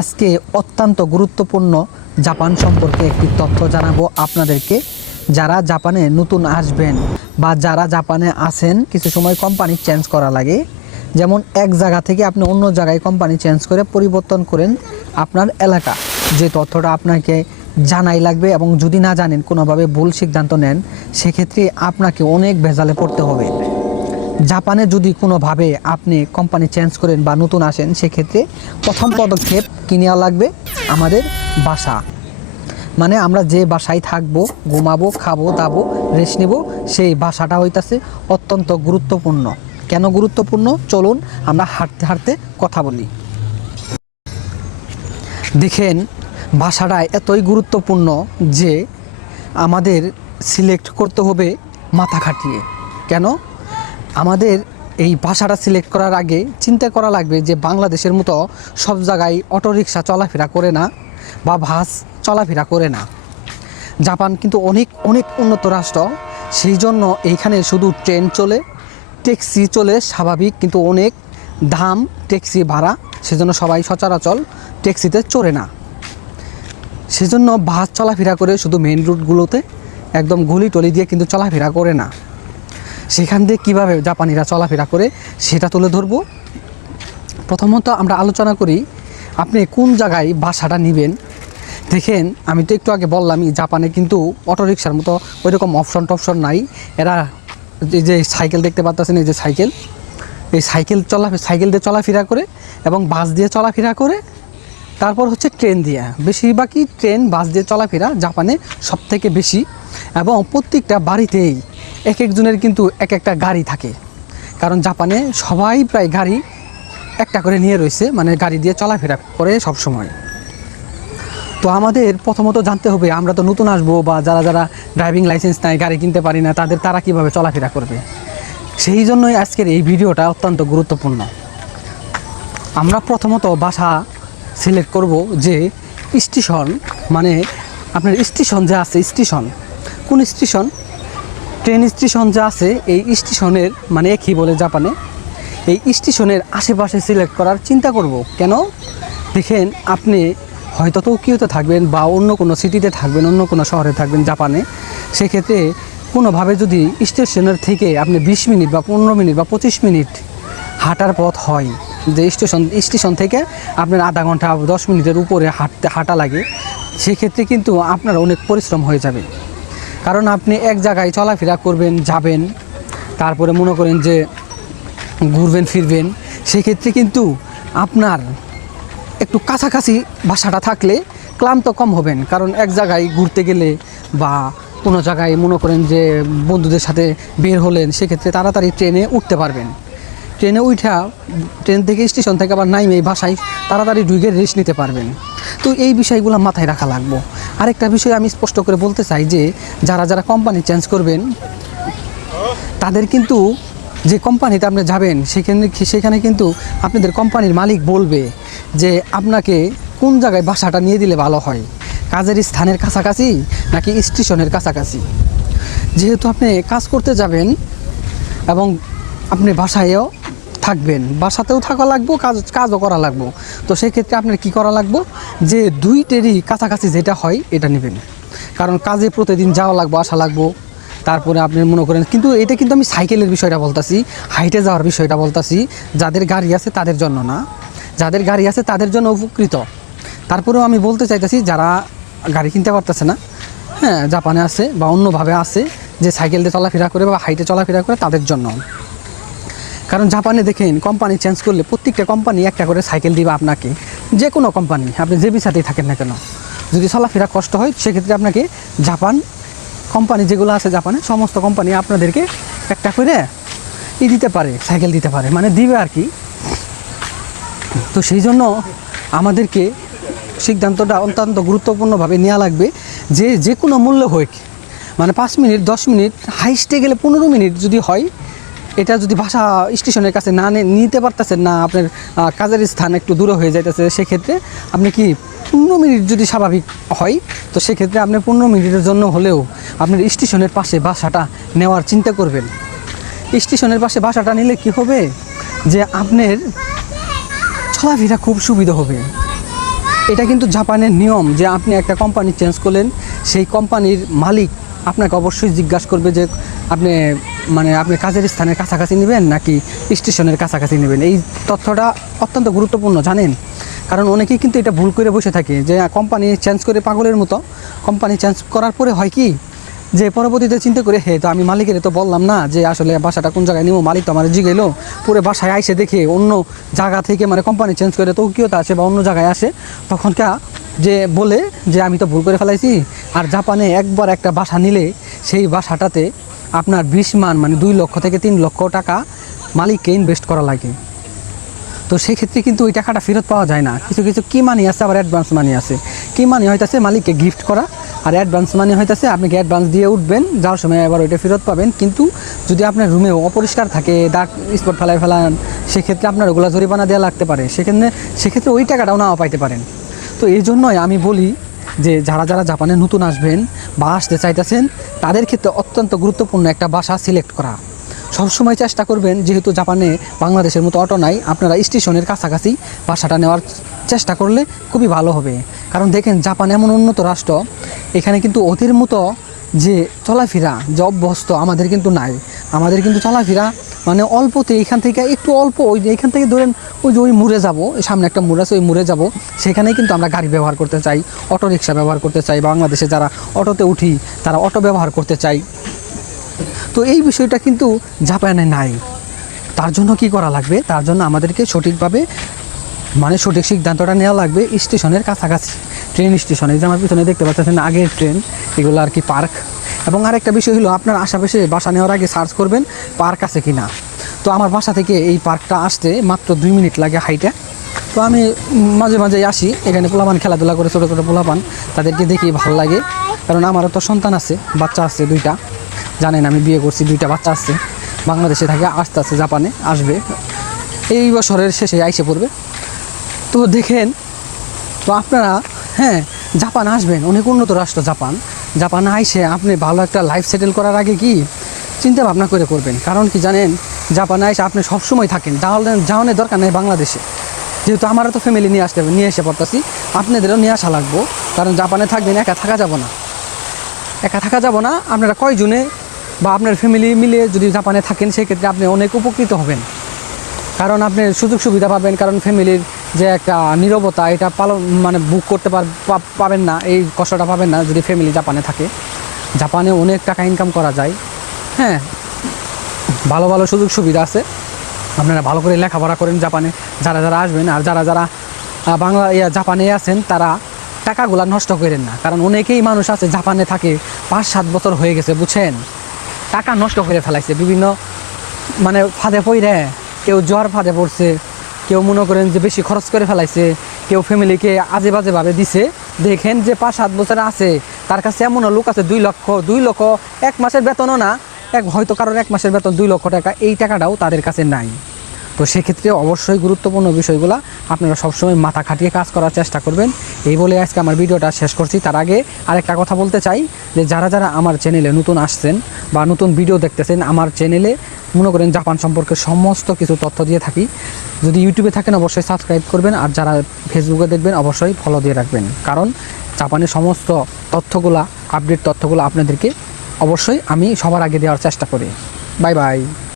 আজকে অত্যন্ত গুরুত্বপূর্ণ জাপান সম্পর্কে একটি তথ্য জানাবো আপনাদেরকে। যারা জাপানে নতুন আসবেন বা যারা জাপানে আছেন, কিছু সময় কোম্পানি চেঞ্জ করা লাগে। যেমন এক জায়গা থেকে আপনি অন্য জায়গায় কোম্পানি চেঞ্জ করে পরিবর্তন করেন আপনার এলাকা, যে তথ্যটা আপনাকে জানাই লাগবে। এবং যদি না জানেন, কোনোভাবে ভুল সিদ্ধান্ত নেন, সেক্ষেত্রে আপনাকে অনেক ভেজালে পড়তে হবে। জাপানে যদি কোনোভাবে আপনি কোম্পানি চেঞ্জ করেন বা নতুন আসেন, সেক্ষেত্রে প্রথম পদক্ষেপ কি নেওয়া লাগবে? আমাদের বাসা, মানে আমরা যে বাসায় থাকবো, ঘুমাবো, খাবো দাবো, রেস্ট নেব, সেই বাসাটা হইতাছে অত্যন্ত গুরুত্বপূর্ণ। কেন গুরুত্বপূর্ণ? চলুন আমরা হাঁটতে হাঁটতে কথা বলি। দেখেন, ভাষাটা এতই গুরুত্বপূর্ণ যে আমাদের সিলেক্ট করতে হবে মাথা খাটিয়ে। কেন? আমাদের এই ভাষাটা সিলেক্ট করার আগে চিন্তা করা লাগবে যে বাংলাদেশের মতো সব জায়গায় অটোরিকশা চলাফেরা করে না বা বাস চলাফেরা করে না। জাপান কিন্তু অনেক অনেক উন্নত রাষ্ট্র, সেই জন্য এইখানে শুধু ট্রেন চলে, ট্যাক্সি চলে স্বাভাবিক, কিন্তু অনেক দাম ট্যাক্সি ভাড়া, সেজন্য সবাই সচরাচর ট্যাক্সিতে চড়ে না। সেজন্য বাস চলাফেরা করে শুধু মেইন রুটগুলোতে, একদম গলি টলি দিয়ে কিন্তু চলাফেরা করে না। সেখান দিয়ে কীভাবে জাপানিরা চলাফেরা করে সেটা তুলে ধরবো। প্রথমত আমরা আলোচনা করি আপনি কোন জায়গায় বাসাটা নেবেন। দেখেন, আমি তো একটু আগে বললামই, জাপানে কিন্তু অটোরিকশার মতো ওইরকম অপশন নাই। এরা যে সাইকেল দেখতে পাচ্ছেন, এই যে সাইকেল, এই সাইকেল দিয়ে চলাফেরা করে এবং বাস দিয়ে চলাফেরা করে, তারপর হচ্ছে ট্রেন দিয়ে। বেশিরভাগই ট্রেন বাস দিয়ে চলাফেরা জাপানে সব থেকে বেশি। এবং প্রত্যেকটা বাড়িতেই এক একজনের কিন্তু এক একটা গাড়ি থাকে, কারণ জাপানে সবাই প্রায় গাড়ি একটা করে নিয়ে রয়েছে, মানে গাড়ি দিয়ে চলাফেরা করে সব সময়। তো আমাদের প্রথমত জানতে হবে, আমরা তো নতুন আসবো বা যারা যারা ড্রাইভিং লাইসেন্স নাই, গাড়ি কিনতে পারি না, তারা কীভাবে চলাফেরা করবে। সেই জন্যই আজকের এই ভিডিওটা অত্যন্ত গুরুত্বপূর্ণ। আমরা প্রথমত বাসা সিলেক্ট করব যে স্টেশন, মানে আপনার স্টেশন যে আছে, স্টেশন কোন স্টেশন, ট্রেন স্টেশন যে আছে, এই স্টেশনের মানে একই বলে জাপানে, এই স্টেশনের আশেপাশে সিলেক্ট করার চিন্তা করব। কেন? দেখেন, আপনি হয়তো টোকিওতে থাকবেন বা অন্য কোনো সিটিতে থাকবেন, অন্য কোনো শহরে থাকবেন জাপানে, সেক্ষেত্রে কোনোভাবে যদি স্টেশনের থেকে আপনি 20 মিনিট বা 15 মিনিট বা 25 মিনিট হাঁটার পথ হয়, যে স্টেশন থেকে আপনার আধা ঘন্টা 10 মিনিটের উপরে হাঁটা লাগে, সেক্ষেত্রে কিন্তু আপনার অনেক পরিশ্রম হয়ে যাবে। কারণ আপনি এক জায়গায় চলাফেরা করবেন, যাবেন, তারপরে মনে করেন যে ঘুরবেন ফিরবেন, সেক্ষেত্রে কিন্তু আপনার একটু কাছাকাছি বাসাটা থাকলে ক্লান্ত কম হবেন। কারণ এক জায়গায় ঘুরতে গেলে বা কোনো জায়গায় মনে করেন যে বন্ধুদের সাথে বের হলেন, সেক্ষেত্রে তাড়াতাড়ি ট্রেনে উঠতে পারবেন। ট্রেনে উঠা ট্রেন থেকে স্টেশন থেকে আবার নাইমে বাসায় তাড়াতাড়ি ঢুকে রেস্ট নিতে পারবেন। তো এই বিষয়গুলো মাথায় রাখা লাগবে। আরেকটা বিষয় আমি স্পষ্ট করে বলতে চাই যে যারা যারা কোম্পানি চেঞ্জ করবেন, তাদের কিন্তু যে কোম্পানিতে আপনি যাবেন, সেখানে কিন্তু আপনাদের কোম্পানির মালিক বলবে যে আপনাকে কোন জায়গায় বাসাটা নিয়ে দিলে ভালো হয়, কাজের স্থানের কাছাকাছি নাকি স্টেশনের কাছাকাছি। যেহেতু আপনি কাজ করতে যাবেন এবং আপনি বাসায়ও থাকবেন, বাসাতেও থাকা লাগবো, কাজও করা লাগবো, তো সেক্ষেত্রে আপনার কি করা লাগবো, যে দুইটেরই কাছাকাছি যেটা হয় এটা নেবেন। কারণ কাজে প্রতিদিন যাওয়া লাগবো, আসা লাগবো। তারপরে আপনি মনে করেন, কিন্তু এটা কিন্তু আমি সাইকেলের বিষয়টা বলতাছি, হাইটে যাওয়ার বিষয়টা বলতাছি। যাদের গাড়ি আছে তাদের জন্য না, যাদের গাড়ি আছে তাদের জন্য উপকৃত। তারপরেও আমি বলতে চাইতেছি, যারা গাড়ি কিনতে পারতেছে না, হ্যাঁ, জাপানে আছে বা অন্যভাবে আছে, যে সাইকেল দিয়ে চলাফেরা করে বা হাইটে চলাফেরা করে, তাদের জন্য। কারণ জাপানে দেখেন, কোম্পানি চেঞ্জ করলে প্রত্যেকটা কোম্পানি একটা করে সাইকেল দিবে আপনাকে। যে কোনো কোম্পানি, আপনি যে ভিসাতেই থাকেন না কেন, যদি চলাফেরা কষ্ট হয়, সেক্ষেত্রে আপনাকে জাপান কোম্পানি যেগুলো আছে জাপানে, সমস্ত কোম্পানি আপনাদেরকে একটা করে দিতে পারে, সাইকেল দিতে পারে, মানে দিবে আর কি। তো সেই জন্য আমাদেরকে সিদ্ধান্তটা অত্যন্ত গুরুত্বপূর্ণভাবে নেওয়া লাগবে যে যে কোনো মূল্য হোক, মানে 5 মিনিট 10 মিনিট, হাইস্টে গেলে 15 মিনিট যদি হয়, এটা যদি বাসা স্টেশনের কাছে না নিতে পারতেছেন না, আপনার কাজের স্থান একটু দূরে হয়ে যাইতেছে, সেক্ষেত্রে আপনি কি 15 মিনিট যদি স্বাভাবিক হয়, তো সেক্ষেত্রে আপনি 15 মিনিটের জন্য হলেও আপনার স্টেশনের পাশে বাসাটা নেওয়ার চিন্তা করবেন। স্টেশনের পাশে বাসাটা নিলে কি হবে, যে আপনার চলাফেরা খুব সুবিধা হবে। এটা কিন্তু জাপানের নিয়ম যে আপনি একটা কোম্পানি চেঞ্জ করলেন, সেই কোম্পানির মালিক আপনাকে অবশ্যই জিজ্ঞাসা করবে যে আপনি আপনি কাজের স্থানের কাছাকাছি নেবেন নাকি স্টেশনের কাছাকাছি নেবেন। এই তথ্যটা অত্যন্ত গুরুত্বপূর্ণ জানেন, কারণ অনেকেই কিন্তু এটা ভুল করে বসে থাকে যে কোম্পানি চেঞ্জ করে পাগলের মতো। কোম্পানি চেঞ্জ করার পরে হয় কি যে পরবর্তীতে চিন্তা করে তো আমি মালিকের তো বললাম না যে আসলে বাসাটা কোন জায়গায় নিব, মালিক তো আমার জিগেলো। পুরো বাসায় আইসে দেখে অন্য জায়গা থেকে কোম্পানি চেঞ্জ করে টোকিওতে আসে বা অন্য জায়গায় আসে, তখনকার যে বলে যে আমি তো ভুল করে ফেলাইছি। আর জাপানে একবার একটা বাসা নিলে সেই বাসাটাতে আপনার 20 মান 2 লক্ষ থেকে 3 লক্ষ টাকা মালিককে ইনভেস্ট করা লাগে। তো সেই ক্ষেত্রে কিন্তু ওই টাকাটা ফেরত পাওয়া যায় না। কিছু কিছু কি মানি আছে, আবার অ্যাডভান্স মানি আছে। কি মানি হইতেছে মালিককে গিফট করা, আর অ্যাডভান্স মানি হইতেছে আপনাকে অ্যাডভান্স দিয়ে উঠবেন, যাওয়ার সময় আবার ওইটা ফেরত পাবেন। কিন্তু যদি আপনার রুমে অপরিষ্কার থাকে, দাগ স্পট ফেলান, সেক্ষেত্রে আপনার ওগুলো জরিমানা দেওয়া লাগতে পারে। সেক্ষেত্রে ওই টাকাটাও নাও পাইতে পারেন। তো এই জন্যই আমি বলি যে যারা যারা জাপানে নতুন আসবেন বা আসতে চাইতেছেন, তাদের ক্ষেত্রে অত্যন্ত গুরুত্বপূর্ণ একটা বাসা সিলেক্ট করা। সবসময় চেষ্টা করবেন, যেহেতু জাপানে বাংলাদেশের মতো অটো নাই, আপনারা স্টেশনের কাছাকাছি বাসাটা নেওয়ার চেষ্টা করলে খুবই ভালো হবে। কারণ দেখেন জাপান এমন উন্নত রাষ্ট্র, এখানে কিন্তু ওদের মতো যে চলাফেরা যে অভ্যস্ত আমাদের কিন্তু নাই। আমাদের কিন্তু চলাফেরা অল্পতে, এখান থেকে একটু অল্প, এখান থেকে ধরেন ওই মুড়ে যাব, সামনে একটা মুড় আছে, ওই মুড়ে যাব, সেখানে কিন্তু আমরা গাড়ি ব্যবহার করতে চাই, অটো রিক্সা ব্যবহার করতে চাই। বাংলাদেশে যারা অটোতে উঠি তারা অটো ব্যবহার করতে চাই। তো এই বিষয়টা কিন্তু জাপানে নাই। তার জন্য কি করা লাগবে, তার জন্য আমাদেরকে সঠিকভাবে সঠিক সিদ্ধান্তটা নেওয়া লাগবে স্টেশনের কাছাকাছি, ট্রেন স্টেশনে। যে আমার পিছনে দেখতে পাচ্ছেন আগের ট্রেন, এগুলো আর কি পার্ক। এবং আরেকটা বিষয় হলো আপনার আশেপাশে বাসা নেওয়ার আগে সার্চ করবেন পার্ক আছে কি না। তো আমার বাসা থেকে এই পার্কটা আসতে মাত্র 2 মিনিট লাগে হাইটে। তো আমি মাঝে মাঝে আসি, এখানে পোলাপান খেলাধুলা করে, ছোটো ছোটো পোলাপান, তাদেরকে দেখি ভালো লাগে। কারণ আমারও তো সন্তান আছে, বাচ্চা আছে 2টা, জানেন আমি বিয়ে করছি, 2টা বাচ্চা আছে, বাংলাদেশে থাকে, আসতে আসতে জাপানে আসবে, এই বছরের শেষে আইসে পড়বে। তো দেখেন, তো আপনারা জাপান আসবেন, অনেক উন্নত রাষ্ট্র জাপানে আইসে আপনি ভালো একটা লাইফ সেটেল করার আগে কি চিন্তা ভাবনা করে করবেন। কারণ কি জানেন, জাপানে আইসে আপনি সবসময় থাকেন, যাওয়ানোর দরকার নেই বাংলাদেশে। যেহেতু আমারও তো ফ্যামিলি নিয়ে এসে পড়তেছি, আপনাদেরও নিয়ে আসা লাগবো। কারণ জাপানে থাকবেন, একা থাকা যাব না। আপনারা কয়জনে বা আপনার ফ্যামিলি মিলে যদি জাপানে থাকেন, সেক্ষেত্রে আপনি অনেক উপকৃত হবেন। কারণ আপনি সুযোগ সুবিধা পাবেন, কারণ ফ্যামিলির যে একটা নীরবতা, এটা বুক করতে পাবেন না, এই কষ্টটা পাবেন না যদি ফ্যামিলি জাপানে থাকে। জাপানে অনেক টাকা ইনকাম করা যায়, ভালো ভালো সুযোগ সুবিধা আছে। আপনারা ভালো করে লেখাপড়া করেন জাপানে, যারা যারা আসবেন। আর যারা যারা জাপানে আছেন, তারা টাকাগুলা নষ্ট করেন না। কারণ অনেকেই মানুষ আছে জাপানে থাকে 5-7 বছর হয়ে গেছে, বুঝছেন, টাকা নষ্ট করে ফেলাইছে বিভিন্ন ফাঁদে পড়ে। কেউ জ্বর ফাঁদে পড়ছে, কেউ মনে করেন যে বেশি খরচ করে ফেলাইছে, কেউ ফ্যামিলিকে আজে বাজেভাবে দিছে। দেখেন যে 5-7 বছর আছে, তার কাছে এমনও লোক আছে 2 লক্ষ 1 মাসের বেতনও না, হয়তো কারোর 1 মাসের বেতন 2 লক্ষ টাকা, এই টাকাটাও তাদের কাছে নাই। তো সেক্ষেত্রে অবশ্যই গুরুত্বপূর্ণ বিষয়গুলো আপনারা সবসময় মাথা খাটিয়ে কাজ করার চেষ্টা করবেন। এই বলে আজকে আমার ভিডিওটা শেষ করছি। তার আগে আরেকটা কথা বলতে চাই যে যারা যারা আমার চ্যানেলে নতুন আসছেন বা নতুন ভিডিও দেখতেছেন, আমার চ্যানেলে মনে করেন জাপান সম্পর্কে সমস্ত কিছু তথ্য দিয়ে থাকি। যদি ইউটিউবে থাকেন অবশ্যই সাবস্ক্রাইব করবেন, আর যারা ফেসবুকে দেখবেন অবশ্যই ফলো দিয়ে রাখবেন। কারণ জাপানের সমস্ত আপডেট তথ্যগুলো আপনাদেরকে অবশ্যই আমি সবার আগে দেওয়ার চেষ্টা করি। Bye bye.